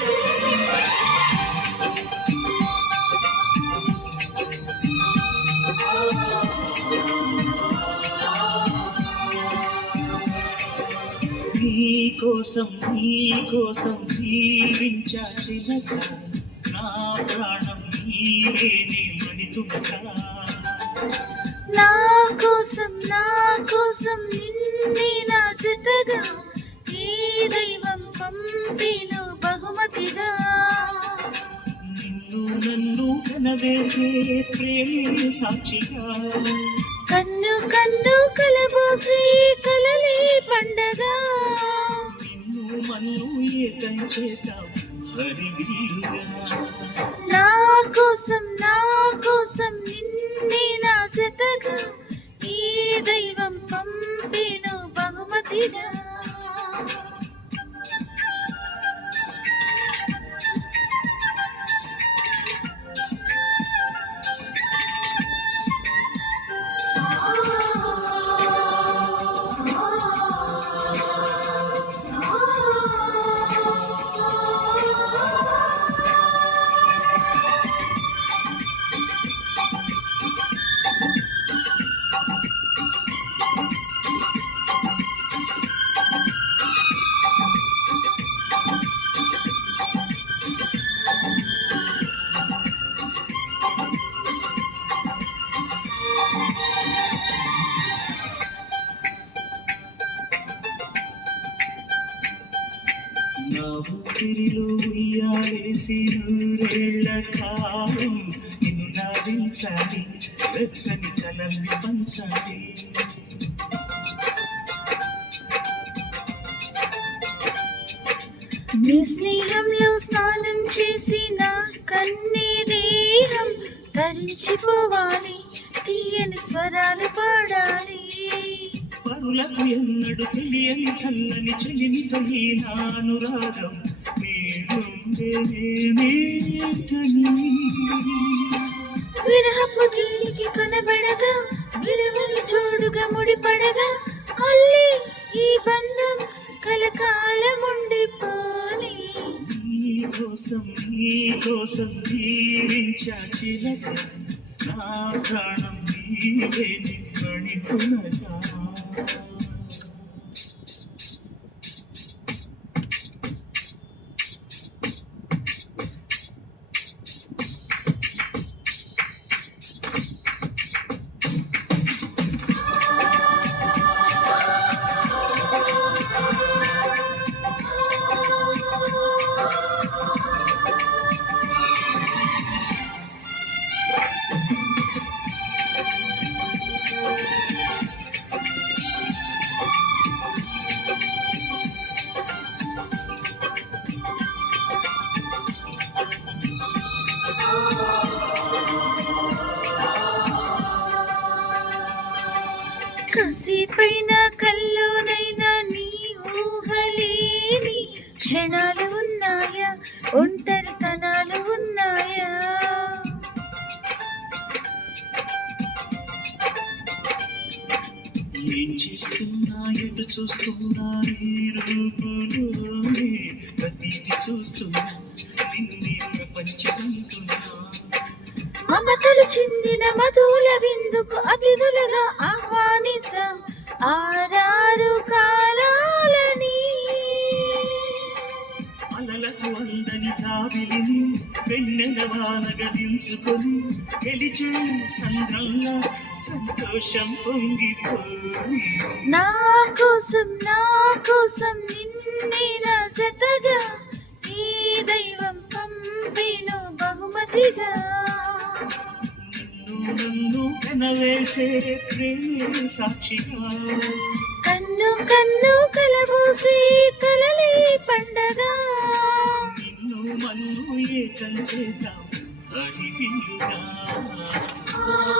పాటలతో పరిచయం నీకోసం జీవించా చిలక నా ప్రాణం నీవేనే మణితునక నా కోసం నిన్నే నా జతగా ఈ దైవం పంపిను బహుమతిగా నిన్ను నన్ను కనవేసే ప్రేమే సాక్షిగా కన్ను కలబోసి కలలే పండగ నిన్ను మన్ను ఏకం చేద్దాం హరివిల్లుగా నా కోసం నిన్నే నా జతగా ఈ దైవం పంపిను బహుమతిగా నా ఊపిరిలో ఉయ్యాలేసి నూరేళ్ల కాలం నిన్ను లాభించాలి వెచ్చని కలల్ని పంచాలి నీ స్నేహంలో స్నానం చేసి నా కన్నీ దేహం తరించిపోవాలి తీయని స్వరాలు పాడాలి పరులకు ఎన్నడు తెలియని చల్లని చెలిమితో ఈ నానురాగం విరహపు జీలికి కనబడగా విలువలు చూడుగా ముడిపడగా అల్లి ఈ బంధం కలకాలముండిపోని నీకోసం జీవించా చిలక నా ప్రాణం నీవే నిప్పణితునగా కసిపైన కల్లోనైనా నీ ఊహలేని క్షణాలు ఉన్నాయా ఒంటరితనాలు ఉన్నాయా ఏం చేస్తున్నా ఎటు చూస్తున్నా ఈ రూపులోనే ప్రతిది చూస్తున్నా నిన్నే ప్రపంచమంటున్నా మమతలు చిందిన మధుల విందుకు అతిథులుగా ఆహ్వానిద్దాం ఆరారు కాలాలని అలలకు అందని జాబిలిని వెన్నెల వానగా దించుకొని గెలిచే సంద్రంగా సంతోషం పొంగిపోయి నా కోసం నిన్నే నా జతగా ఈ దైవం పంపిను బహుమతిగా నన్ను కనవేసే ప్రేమే సాక్షిగా కన్ను కలబోసి కలలే పండగ నిన్ను మన్ను ఏకం చేద్దాం హరివిల్లుగా